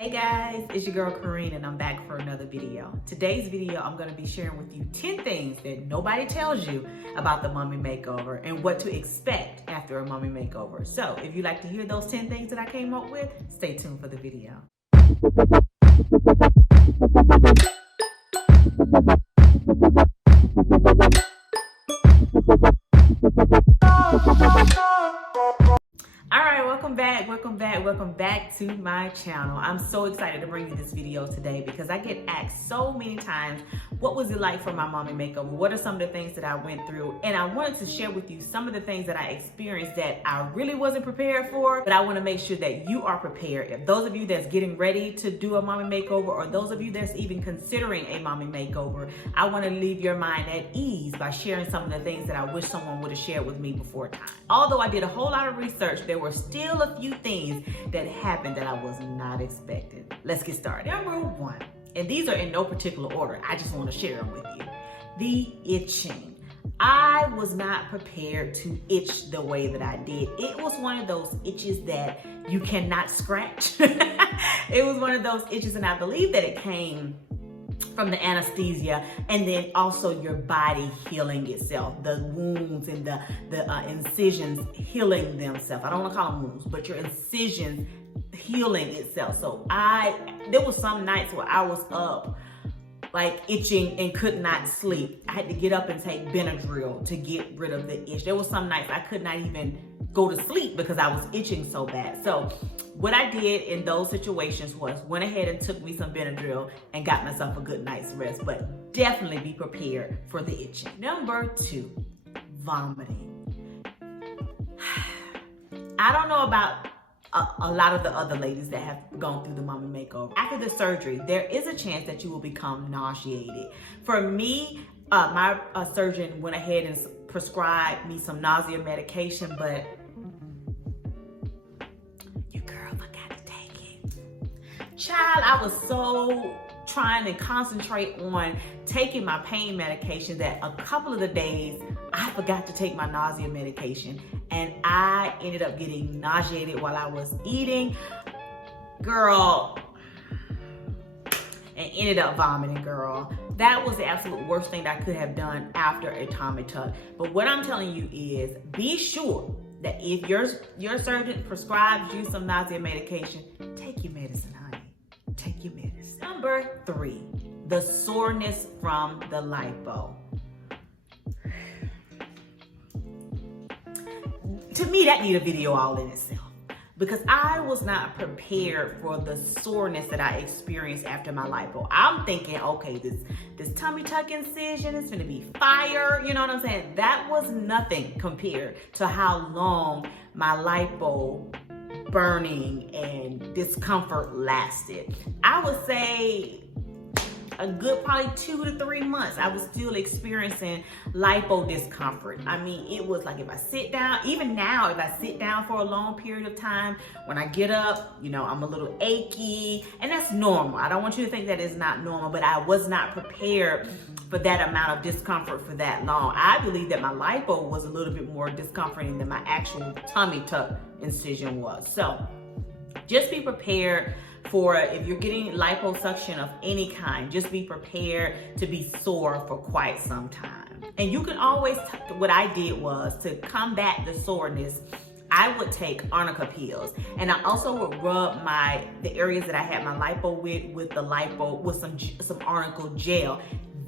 Hey guys, it's your girl Kareen and I'm back for another video. Today's video, I'm gonna be sharing with you 10 things that nobody tells you about the mommy makeover and what to expect after a mommy makeover. So if you'd like to hear those 10 things that I came up with, stay tuned for the video. Alright, welcome back to my channel. I'm so excited to bring you this video today because I get asked so many times, what was it like for my mommy makeover? What are some of the things that I went through? And I wanted to share with you some of the things that I experienced that I really wasn't prepared for, but I want to make sure that you are prepared. If those of you that's getting ready to do a mommy makeover, or those of you that's even considering a mommy makeover, I want to leave your mind at ease by sharing some of the things that I wish someone would have shared with me before time. Although I did a whole lot of research, there were still a few things that happened that I was not expecting. Let's get started. Number one, and these are in no particular order, I just want to share them with you. The itching. I was not prepared to itch the way that I did. It was one of those itches that you cannot scratch. It was one of those itches, and I believe that it came from the anesthesia and then also your body healing itself, the wounds and the incisions healing themselves. I don't want to call them wounds, but your incisions healing itself. So there was some nights where I was up like itching and could not sleep. I had to get up and take Benadryl to get rid of the itch. There was some nights I could not even go to sleep because I was itching so bad. So what I did in those situations was went ahead and took me some Benadryl and got myself a good night's rest, but definitely be prepared for the itching. Number two, vomiting. I don't know about a lot of the other ladies that have gone through the mommy makeover. After the surgery, there is a chance that you will become nauseated. For me, my surgeon went ahead and prescribed me some nausea medication, but your girl forgot to take it. Child, I was so trying to concentrate on taking my pain medication that a couple of the days I forgot to take my nausea medication, and I ended up getting nauseated while I was eating, girl, and ended up vomiting, girl. That was the absolute worst thing that I could have done after a tummy tuck. But what I'm telling you is, be sure that if your surgeon prescribes you some nausea medication, take your medicine, honey. Take your medicine. Number three, the soreness from the lipo. To me, that need a video all in itself, because I was not prepared for the soreness that I experienced after my lipo. I'm thinking, okay, this tummy tuck incision is gonna be fire, you know what I'm saying? That was nothing compared to how long my lipo burning and discomfort lasted. I would say a good probably 2 to 3 months, I was still experiencing lipo discomfort. I mean, it was like if I sit down, even now, if I sit down for a long period of time, when I get up, you know, I'm a little achy, and that's normal. I don't want you to think that is not normal, but I was not prepared for that amount of discomfort for that long. I believe that my lipo was a little bit more discomforting than my actual tummy tuck incision was. So just be prepared for, if you're getting liposuction of any kind, just be prepared to be sore for quite some time. And you can always, what I did was to combat the soreness, I would take arnica pills, and I also would rub the areas that I had my lipo with the lipo with some arnica gel.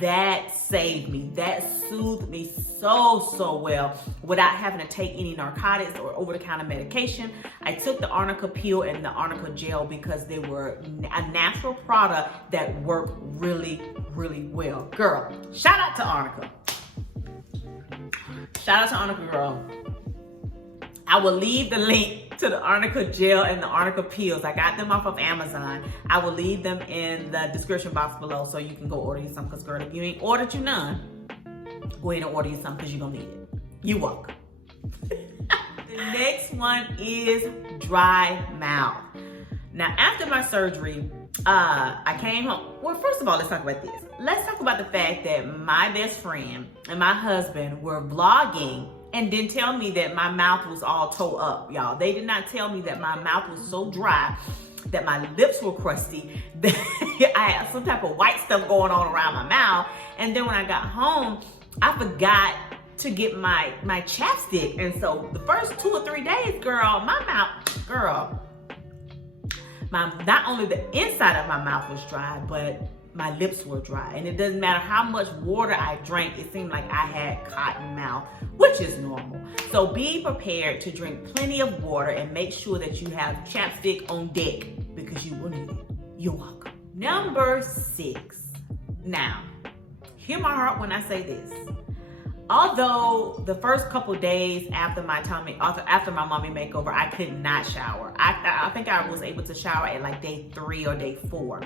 That saved me. That soothed me so well without having to take any narcotics or over-the-counter medication. I took the arnica pill and the arnica gel because they were a natural product that worked really well. Girl, shout out to arnica. Shout out to arnica, girl. I will leave the link to the arnica gel and the arnica pills. I got them off of Amazon. I will leave them in the description box below so you can go order you some, because girl, if you ain't ordered you none, go ahead and order you some, because you're gonna need it. You welcome. The next one is dry mouth. Now, after my surgery, I came home. Well, first of all, let's talk about this. Let's talk about the fact that my best friend and my husband were vlogging and didn't tell me that my mouth was all toe up, y'all. They did not tell me that my mouth was so dry that my lips were crusty, that I had some type of white stuff going on around my mouth. And then when I got home, I forgot to get my chapstick. And so the first 2 or 3 days, girl, my mouth, girl, not only the inside of my mouth was dry, but my lips were dry. And it doesn't matter how much water I drank, it seemed like I had cotton mouth, which is normal. So be prepared to drink plenty of water and make sure that you have chapstick on deck because you will need it. You're welcome. Number 6. Now, hear my heart when I say this. Although the first couple days after my mommy makeover, I could not shower. I think I was able to shower at like day 3 or day 4.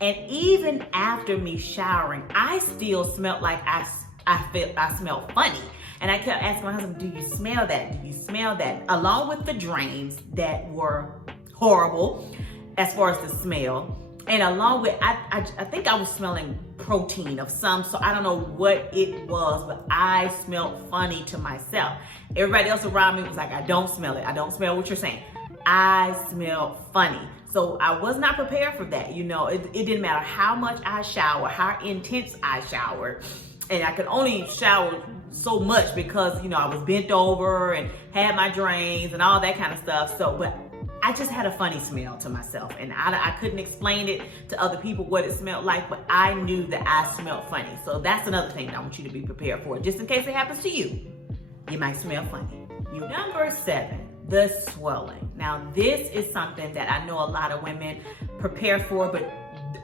And even after me showering, I still smelled like I smelled funny. And I kept asking my husband, do you smell that? Do you smell that? Along with the drains that were horrible as far as the smell. And along with, I think I was smelling protein of some, so I don't know what it was, but I smelled funny to myself. Everybody else around me was like, I don't smell it. I don't smell what you're saying. I smelled funny. So I was not prepared for that. You know, it didn't matter how much I showered, how intense I showered. And I could only shower so much because, you know, I was bent over and had my drains and all that kind of stuff. So, but I just had a funny smell to myself, and I couldn't explain it to other people what it smelled like, but I knew that I smelled funny. So that's another thing that I want you to be prepared for, just in case it happens to you. You might smell funny. Number 7, the swelling. Now this is something that I know a lot of women prepare for, but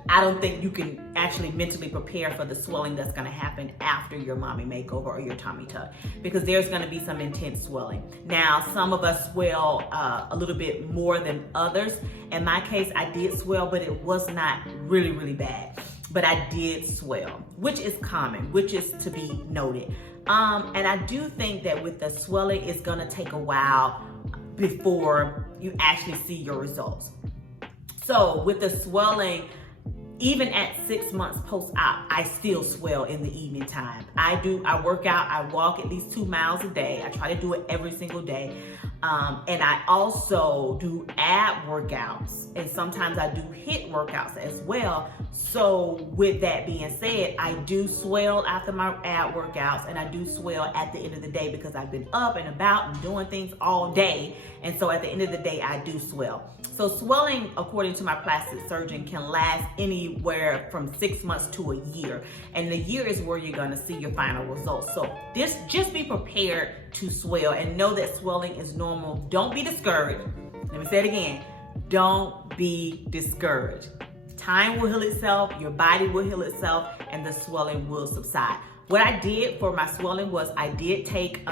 I don't think you can actually mentally prepare for the swelling that's going to happen after your mommy makeover or your tummy tuck, because there's going to be some intense swelling. Now, some of us swell a little bit more than others. In my case, I did swell, but it was not really, really bad. But I did swell, which is common, which is to be noted. And I do think that with the swelling, it's going to take a while before you actually see your results. So with the swelling, even at 6 months post-op, I still swell in the evening time. I work out, I walk at least 2 miles a day. I try to do it every single day. And I also do ab workouts, and sometimes I do HIIT workouts as well. So with that being said, I do swell after my ab workouts, and I do swell at the end of the day because I've been up and about and doing things all day. And so at the end of the day, I do swell. So swelling, according to my plastic surgeon, can last anywhere from 6 months to a year. And the year is where you're gonna see your final results. So just be prepared to swell and know that swelling is normal. Don't be discouraged. Let me say it again. Don't be discouraged. Time will heal itself, your body will heal itself, and the swelling will subside. What I did for my swelling was I did take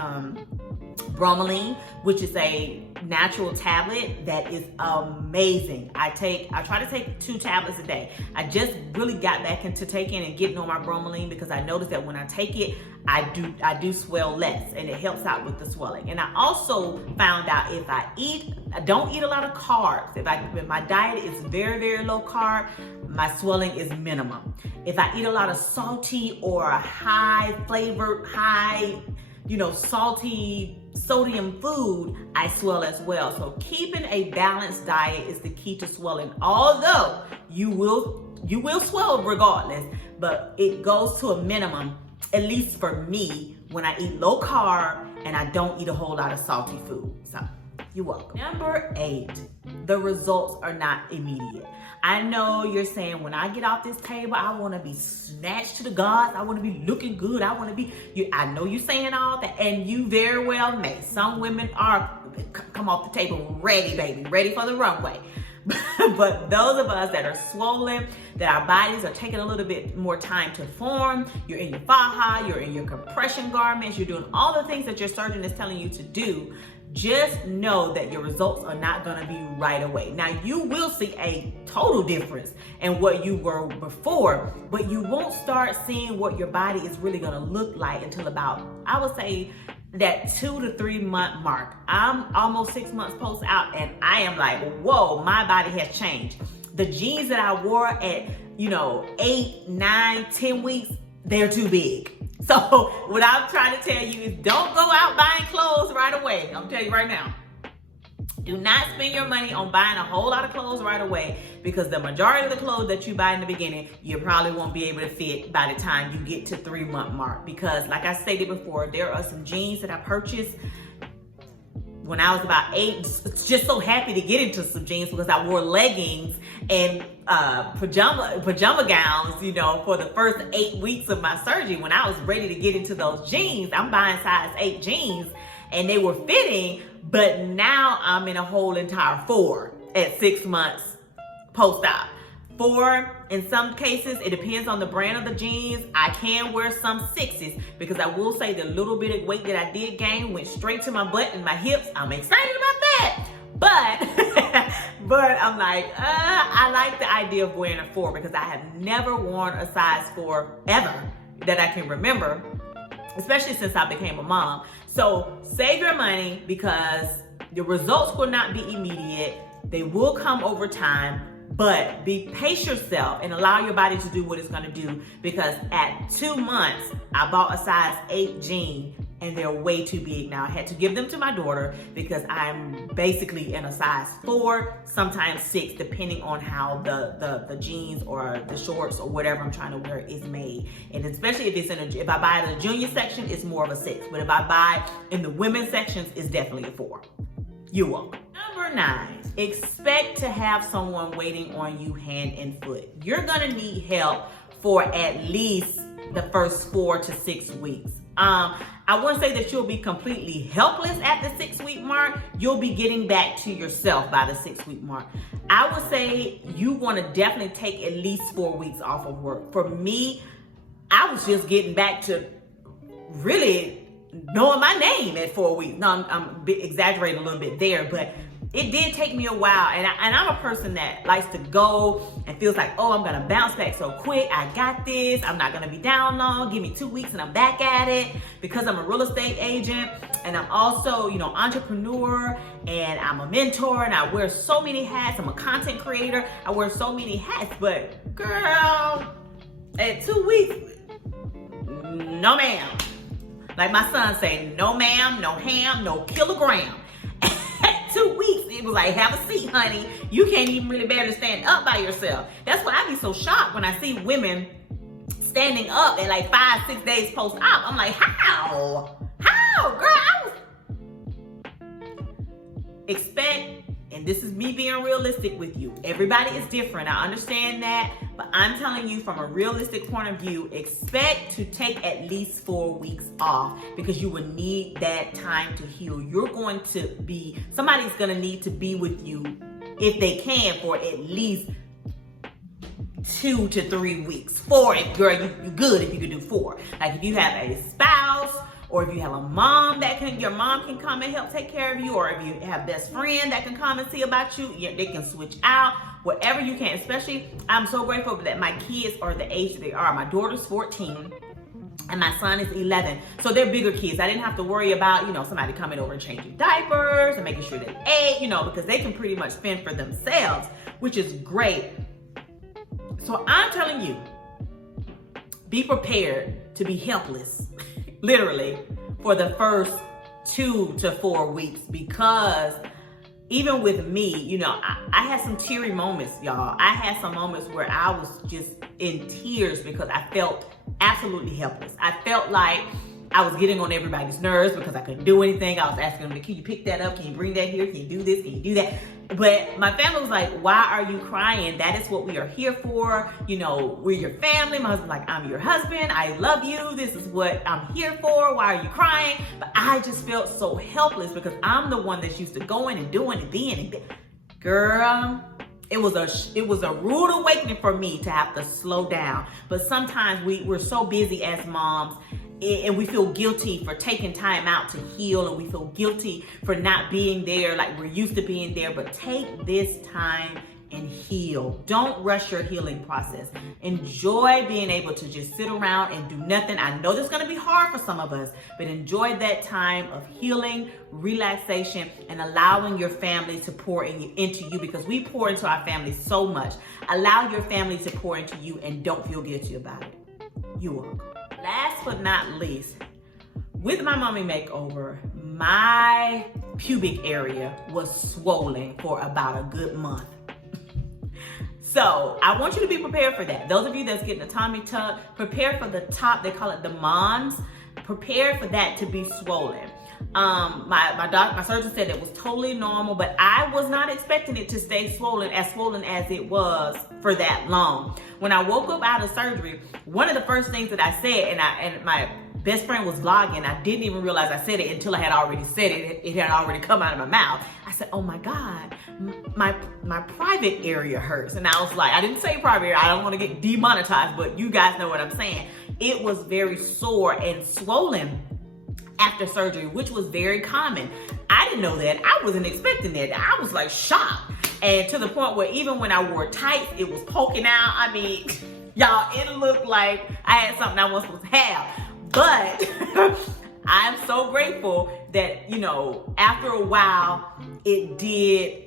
bromelain, which is a natural tablet that is amazing. I try to take 2 tablets a day. I just really got back into taking and getting on my bromelain because I noticed that when I take it, I do swell less, and it helps out with the swelling. And I also found out if I don't eat a lot of carbs. If my diet is very, very low carb, my swelling is minimum. If I eat a lot of salty or high flavored, salty sodium food, I swell as well. So keeping a balanced diet is the key to swelling. Although you will swell regardless, but it goes to a minimum, at least for me, when I eat low carb and I don't eat a whole lot of salty food. So you're welcome. Number 8, the results are not immediate. I know you're saying, when I get off this table, I want to be snatched to the gods. I want to be looking good. I know you're saying all that, and you very well may. Some women come off the table ready, baby, ready for the runway. But those of us that are swollen, that our bodies are taking a little bit more time to form, you're in your faja, you're in your compression garments, you're doing all the things that your surgeon is telling you to do, just know that your results are not going to be right away. Now, you will see a total difference in what you were before, but you won't start seeing what your body is really going to look like until about, I would say, that 2 to 3 month mark. I'm almost 6 months post out, and I am like, whoa, my body has changed. The jeans that I wore at, 8, 9, 10 weeks, they're too big. So what I'm trying to tell you is, don't go out buying clothes right away. I'm telling you right now. Do not spend your money on buying a whole lot of clothes right away, because the majority of the clothes that you buy in the beginning, you probably won't be able to fit by the time you get to 3-month mark. Because like I stated before, there are some jeans that I purchased when I was about 8, just so happy to get into some jeans because I wore leggings and pajama gowns, you know, for the first 8 weeks of my surgery. When I was ready to get into those jeans, I'm buying size 8 jeans and they were fitting, but now I'm in a whole entire 4 at 6 months post-op. 4, in some cases, it depends on the brand of the jeans. I can wear some 6s because I will say the little bit of weight that I did gain went straight to my butt and my hips. I'm excited about that. But I'm like, I like the idea of wearing a 4 because I have never worn a size 4 ever that I can remember, especially since I became a mom. So save your money because the results will not be immediate. They will come over time. But pace yourself and allow your body to do what it's gonna do, because at 2 months, I bought a size 8 jean and they're way too big now. I had to give them to my daughter because I'm basically in a size 4, sometimes 6, depending on how the jeans or the shorts or whatever I'm trying to wear is made. And especially if it's if I buy in the junior section, it's more of a 6. But if I buy in the women's sections, it's definitely a 4. You're welcome. Number 9, expect to have someone waiting on you hand and foot. You're gonna need help for at least the first 4 to 6 weeks. I wouldn't say that you'll be completely helpless at the 6-week mark. You'll be getting back to yourself by the 6-week mark. I would say you wanna definitely take at least 4 weeks off of work. For me, I was just getting back to really knowing my name at 4 weeks. No, I'm exaggerating a little bit there, but it did take me a while. And I'm a person that likes to go and feels like, oh, I'm gonna bounce back so quick. I got this. I'm not gonna be down long. Give me 2 weeks and I'm back at it, because I'm a real estate agent and I'm also, you know, entrepreneur, and I'm a mentor, and I wear so many hats. I'm a content creator. I wear so many hats, but girl, at 2 weeks, no ma'am. Like my son say, no ma'am, no ham, no kilogram. At 2 weeks, it was like, have a seat, honey. You can't even really barely stand up by yourself. That's why I be so shocked when I see women standing up at like 5, 6 days post-op. I'm like, how? How, girl? Expect, and this is me being realistic with you. Everybody is different. I understand that, but I'm telling you from a realistic point of view, expect to take at least 4 weeks off, because you will need that time to heal. You're going to be, somebody's going to need to be with you, if they can, for at least 2 to 3 weeks. 4, if girl, you good if you could do 4. Like if you have a spouse, or if you have a mom your mom can come and help take care of you, or if you have best friend that can come and see about you, they can switch out, whatever you can. Especially, I'm so grateful that my kids are the age that they are. My daughter's 14 and my son is 11. So they're bigger kids. I didn't have to worry about, you know, somebody coming over and changing diapers and making sure they ate, you know, because they can pretty much fend for themselves, which is great. So I'm telling you, be prepared to be helpless. Literally, for the first 2 to 4 weeks, because even with me, you know, I had some teary moments, y'all. I had some moments where I was just in tears because I felt absolutely helpless. I felt like I was getting on everybody's nerves because I couldn't do anything. I was asking them, can you pick that up? Can you bring that here? Can you do this? Can you do that? But my family was like, why are you crying? That is what we are here for. You know, we're your family. My husband's like, I'm your husband. I love you. This is what I'm here for. Why are you crying? But I just felt so helpless because I'm the one that's used to going and doing and being. Girl, it was a rude awakening for me to have to slow down. But sometimes we're so busy as moms, and we feel guilty for taking time out to heal, and we feel guilty for not being there like we're used to being there. But take this time and heal. Don't rush your healing process. Enjoy being able to just sit around and do nothing. I know this is going to be hard for some of us, but enjoy that time of healing, relaxation, and allowing your family to pour into you, because we pour into our family so much. Allow your family to pour into you and don't feel guilty about it. You're welcome. Last but not least, with my mommy makeover, my pubic area was swollen for about a good month. So I want you to be prepared for that. Those of you that's getting a tummy tuck, prepare for the top, they call it the mons. Prepare for that to be swollen. My surgeon said it was totally normal, but I was not expecting it to stay swollen as it was for that long. When I woke up out of surgery, one of the first things that I said, and my best friend was vlogging, I didn't even realize I said it until I had already said it. It had already come out of my mouth. I said, oh my God, my private area hurts. And I was like, I didn't say private area, I don't want to get demonetized, but you guys know what I'm saying. It was very sore and swollen after surgery, which was very common. I didn't know that. I wasn't expecting that. I was like shocked. And to the point where even when I wore tights, it was poking out. I mean, y'all, it looked like I had something I wasn't supposed to have. But I'm so grateful that, you know, after a while, it did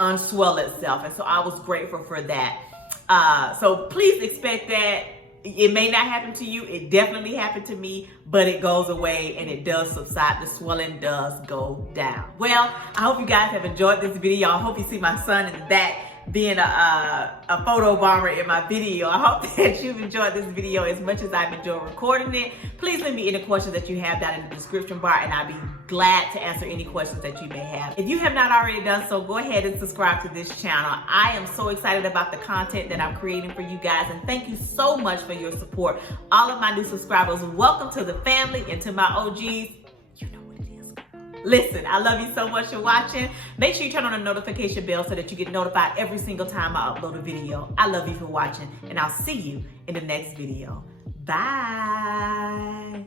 unswell itself. And so I was grateful for that. So please expect that. It may not happen to you. It definitely happened to me, but it goes away and it does subside. The swelling does go down. Well, I hope you guys have enjoyed this video. I hope you see my son in the back being a photo bomber in my video. I hope that you've enjoyed this video as much as I've enjoyed recording it. Please leave me any questions that you have down in the description bar, and I'll be glad to answer any questions that you may have. If you have not already done so, go ahead and subscribe to this channel. I am so excited about the content that I'm creating for you guys, and thank you so much for your support. All of my new subscribers, welcome to the family, and to my OGs, listen, I love you so much for watching. Make sure you turn on the notification bell so that you get notified every single time I upload a video. I love you for watching, and I'll see you in the next video. Bye.